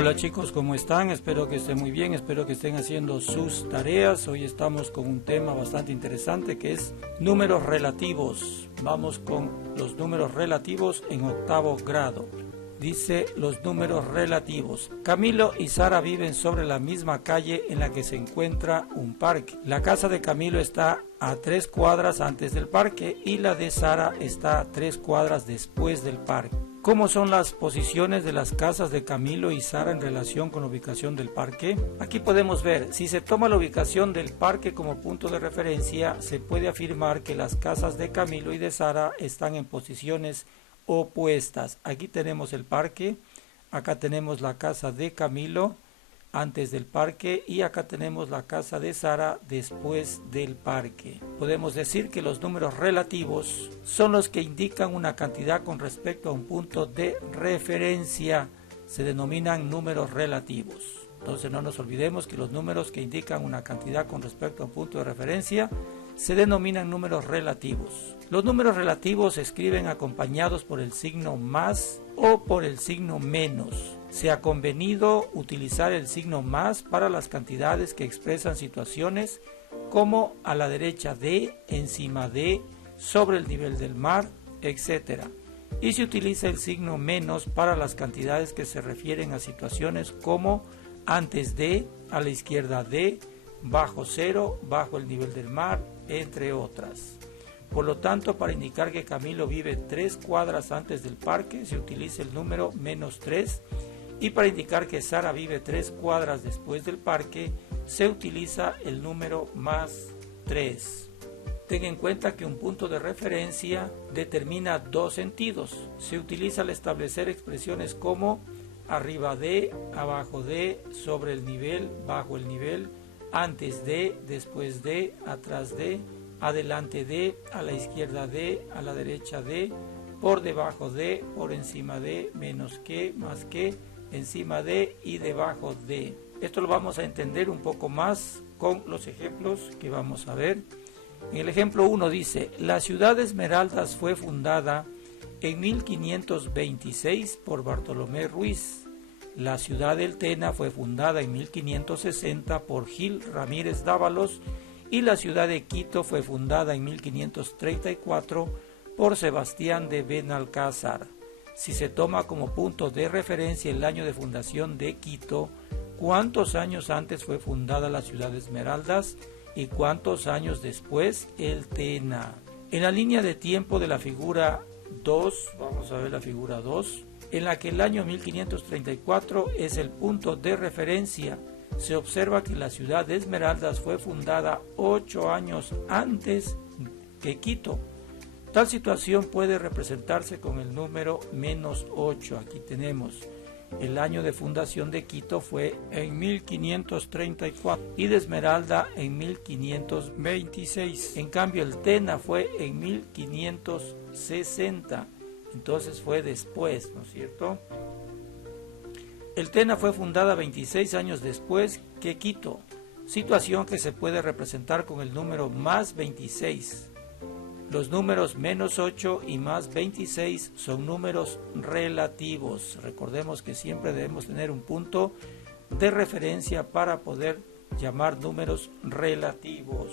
Hola chicos, ¿cómo están? Espero que estén muy bien, espero que estén haciendo sus tareas. Hoy estamos con un tema bastante interesante que es números relativos. Vamos con los números relativos en octavo grado. Dice los números relativos. Camilo y Sara viven sobre la misma calle en la que se encuentra un parque. La casa de Camilo está a 3 cuadras antes del parque y la de Sara está a 3 cuadras después del parque. ¿Cómo son las posiciones de las casas de Camilo y Sara en relación con la ubicación del parque? Aquí podemos ver, si se toma la ubicación del parque como punto de referencia, se puede afirmar que las casas de Camilo y de Sara están en posiciones opuestas. Aquí tenemos el parque, acá tenemos la casa de Camilo antes del parque y acá tenemos la casa de Sara después del parque. Podemos decir que los números relativos son los que indican una cantidad con respecto a un punto de referencia. Se denominan números relativos. Entonces no nos olvidemos que los números que indican una cantidad con respecto a un punto de referencia se denominan números relativos. Los números relativos se escriben acompañados por el signo más o por el signo menos. Se ha convenido utilizar el signo más para las cantidades que expresan situaciones como a la derecha de, encima de, sobre el nivel del mar, etc. Y se utiliza el signo menos para las cantidades que se refieren a situaciones como antes de, a la izquierda de, bajo cero, bajo el nivel del mar, entre otras. Por lo tanto, para indicar que Camilo vive 3 cuadras antes del parque, se utiliza el número menos 3, y para indicar que Sara vive 3 cuadras después del parque, se utiliza el número más 3. Ten en cuenta que un punto de referencia determina dos sentidos. Se utiliza al establecer expresiones como arriba de, abajo de, sobre el nivel, bajo el nivel, antes de, después de, atrás de, adelante de, a la izquierda de, a la derecha de, por debajo de, por encima de, menos que, más que, encima de y debajo de. Esto lo vamos a entender un poco más con los ejemplos que vamos a ver. En el ejemplo 1 dice, la ciudad de Esmeraldas fue fundada en 1526 por Bartolomé Ruiz. La ciudad del Tena fue fundada en 1560 por Gil Ramírez Dávalos y la ciudad de Quito fue fundada en 1534 por Sebastián de Benalcázar. Si se toma como punto de referencia el año de fundación de Quito, ¿cuántos años antes fue fundada la ciudad de Esmeraldas y cuántos años después el Tena? En la línea de tiempo de la figura 2, vamos a ver la figura 2, en la que el año 1534 es el punto de referencia, se observa que la ciudad de Esmeraldas fue fundada 8 años antes que Quito. Tal situación puede representarse con el número menos 8. Aquí tenemos el año de fundación de Quito fue en 1534 y de Esmeralda en 1526. En cambio el Tena fue en 1560. Entonces fue después, ¿no es cierto? El Tena fue fundada 26 años después que Quito, situación que se puede representar con el número más 26. Los números menos 8 y más 26 son números relativos. Recordemos que siempre debemos tener un punto de referencia para poder llamar números relativos.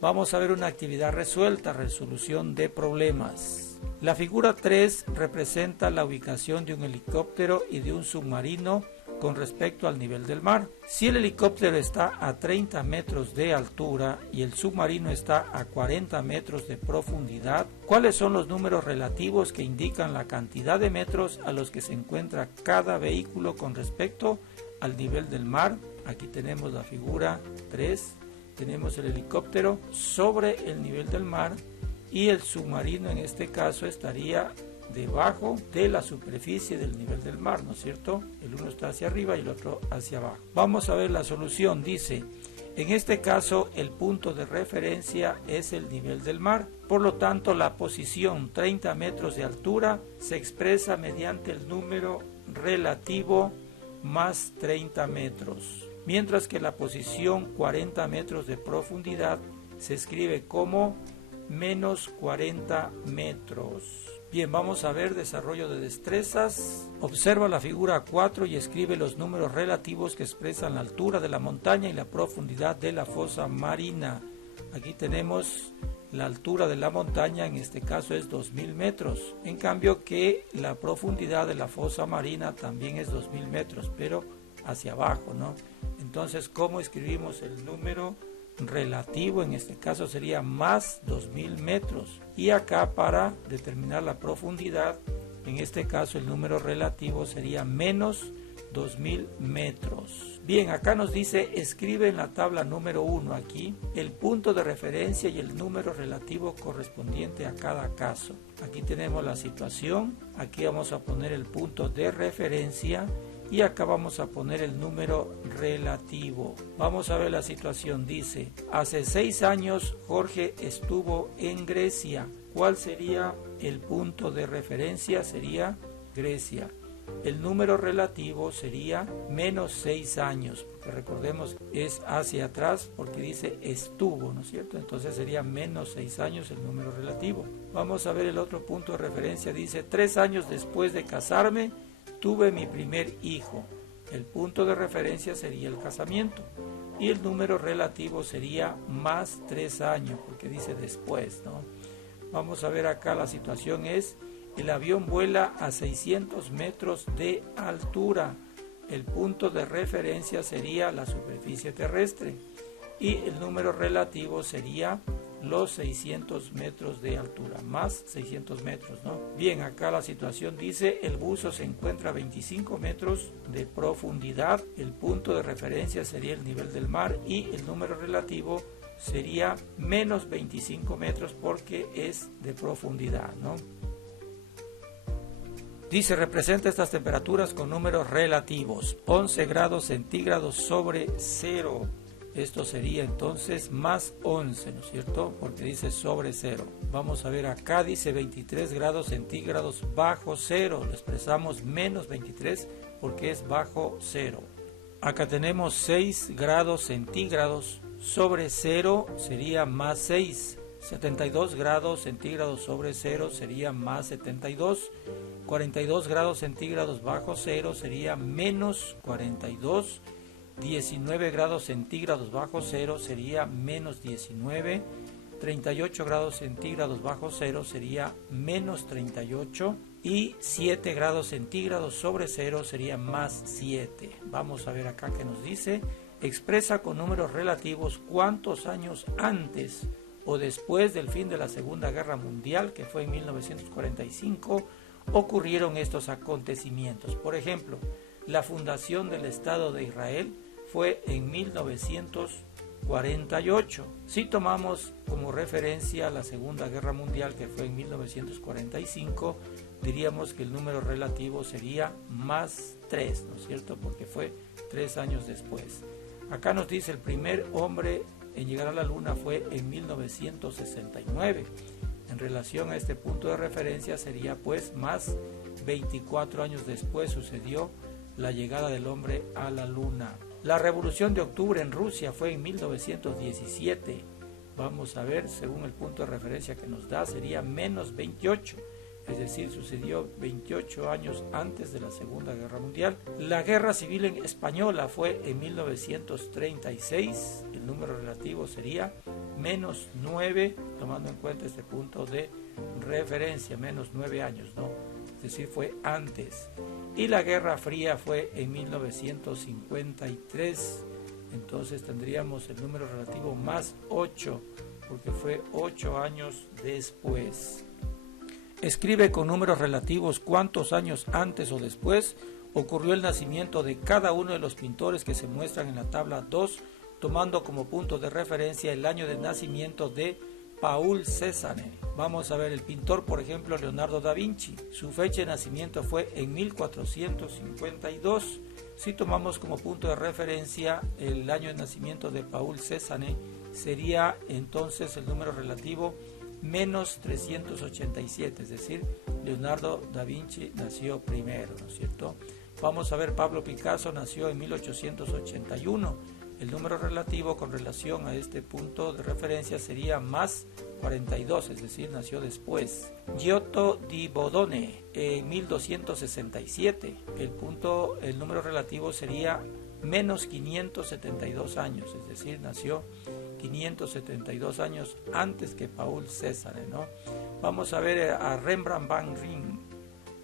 Vamos a ver una actividad resuelta, resolución de problemas. La figura 3 representa la ubicación de un helicóptero y de un submarino con respecto al nivel del mar. Si el helicóptero está a 30 metros de altura y el submarino está a 40 metros de profundidad, ¿cuáles son los números relativos que indican la cantidad de metros a los que se encuentra cada vehículo con respecto al nivel del mar? Aquí tenemos la figura 3, tenemos el helicóptero sobre el nivel del mar y el submarino en este caso estaría debajo de la superficie del nivel del mar, ¿no es cierto? El uno está hacia arriba y el otro hacia abajo. Vamos a ver la solución. Dice, en este caso el punto de referencia es el nivel del mar. Por lo tanto, la posición 30 metros de altura se expresa mediante el número relativo más 30 metros. Mientras que la posición 40 metros de profundidad se escribe como menos 40 metros. Bien, vamos a ver desarrollo de destrezas. Observa la figura 4 y escribe los números relativos que expresan la altura de la montaña y la profundidad de la fosa marina. Aquí tenemos la altura de la montaña, en este caso es 2000 metros. En cambio que la profundidad de la fosa marina también es 2000 metros, pero hacia abajo, ¿no? Entonces, ¿cómo escribimos el número relativo? En este caso sería más 2000 metros. Y acá, para determinar la profundidad, en este caso el número relativo sería menos 2000 metros. Bien, acá nos dice, escribe en la tabla número 1 aquí el punto de referencia y el número relativo correspondiente a cada caso. Aquí tenemos la situación, aquí vamos a poner el punto de referencia y acá vamos a poner el número relativo. Vamos a ver la situación. Dice, hace 6 años Jorge estuvo en Grecia. ¿Cuál sería el punto de referencia? Sería Grecia. El número relativo sería menos 6 años, porque recordemos es hacia atrás porque dice estuvo, ¿no es cierto? Entonces sería menos 6 años el número relativo. Vamos a ver el otro punto de referencia. Dice, 3 años después de casarme tuve mi primer hijo. El punto de referencia sería el casamiento y el número relativo sería más 3 años porque dice después, ¿no? Vamos a ver acá, la situación es, el avión vuela a 600 metros de altura. El punto de referencia sería la superficie terrestre y el número relativo sería los 600 metros de altura, más 600 metros, ¿no? Bien, acá la situación dice, el buzo se encuentra a 25 metros de profundidad, el punto de referencia sería el nivel del mar y el número relativo sería menos 25 metros porque es de profundidad, ¿no? Dice, representa estas temperaturas con números relativos. 11 grados centígrados sobre 0. Esto sería entonces más 11, ¿no es cierto? Porque dice sobre 0. Vamos a ver acá, dice 23 grados centígrados bajo 0. Lo expresamos menos 23 porque es bajo 0. Acá tenemos 6 grados centígrados sobre 0, sería más 6. 72 grados centígrados sobre 0 sería más 72. 42 grados centígrados bajo 0 sería menos 42. 19 grados centígrados bajo 0 sería menos 19. 38 grados centígrados bajo 0 sería menos 38. Y 7 grados centígrados sobre 0 sería más 7. Vamos a ver acá que nos dice. Expresa con números relativos cuántos años antes o después del fin de la Segunda Guerra Mundial, que fue en 1945, ocurrieron estos acontecimientos. Por ejemplo, la fundación del Estado de Israel fue en 1948. Si tomamos como referencia la Segunda Guerra Mundial, que fue en 1945, diríamos que el número relativo sería más 3, ¿no es cierto? Porque fue 3 años después. Acá nos dice el primer hombre en llegar a la Luna fue en 1969. En relación a este punto de referencia sería pues más 24 años después sucedió la llegada del hombre a la Luna. La Revolución de Octubre en Rusia fue en 1917. Vamos a ver, según el punto de referencia que nos da, sería menos 28. Es decir, sucedió 28 años antes de la Segunda Guerra Mundial. La Guerra Civil Española fue en 1936. El número relativo sería menos 9, tomando en cuenta este punto de referencia, menos 9 años, ¿no? Es decir, fue antes. Y la Guerra Fría fue en 1953. Entonces tendríamos el número relativo más 8, porque fue 8 años después. Escribe con números relativos cuántos años antes o después ocurrió el nacimiento de cada uno de los pintores que se muestran en la tabla 2, tomando como punto de referencia el año de nacimiento de Paul Cézanne. Vamos a ver el pintor, por ejemplo, Leonardo da Vinci. Su fecha de nacimiento fue en 1452. Si tomamos como punto de referencia el año de nacimiento de Paul Cézanne, sería entonces el número relativo menos 387, es decir, Leonardo da Vinci nació primero, ¿no es cierto? Vamos a ver, Pablo Picasso nació en 1881, El número relativo con relación a este punto de referencia sería más 42, es decir, nació después. Giotto di Bodone en 1267. El número relativo sería menos 572 años, es decir, nació 572 años antes que Paul Césare, ¿no? Vamos a ver a Rembrandt van Rijn.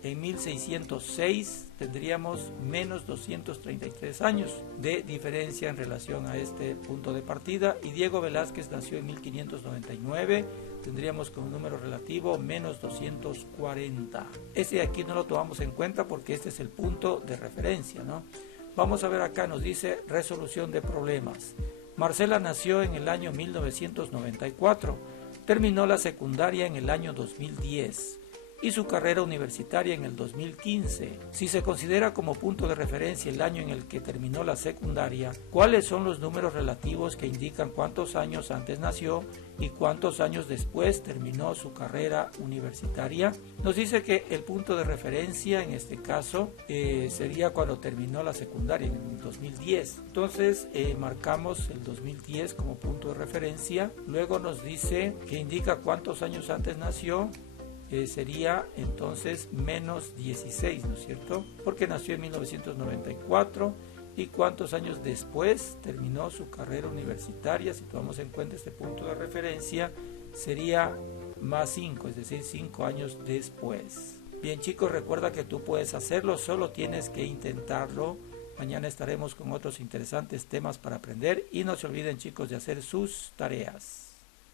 En 1606 tendríamos menos 233 años de diferencia en relación a este punto de partida, y Diego Velázquez nació en 1599, tendríamos como número relativo menos 240. Este de aquí no lo tomamos en cuenta porque este es el punto de referencia, ¿no? Vamos a ver acá, nos dice resolución de problemas. Marcela nació en el año 1994, terminó la secundaria en el año 2010. Y su carrera universitaria en el 2015. Si se considera como punto de referencia el año en el que terminó la secundaria, ¿cuáles son los números relativos que indican cuántos años antes nació y cuántos años después terminó su carrera universitaria? Nos dice que el punto de referencia en este caso sería cuando terminó la secundaria, en el 2010. Entonces marcamos el 2010 como punto de referencia. Luego nos dice que indica cuántos años antes nació. Sería entonces menos 16, ¿no es cierto? Porque nació en 1994 y cuántos años después terminó su carrera universitaria. Si tomamos en cuenta este punto de referencia, sería más 5, es decir, 5 años después. Bien, chicos, recuerda que tú puedes hacerlo, solo tienes que intentarlo. Mañana estaremos con otros interesantes temas para aprender y no se olviden, chicos, de hacer sus tareas.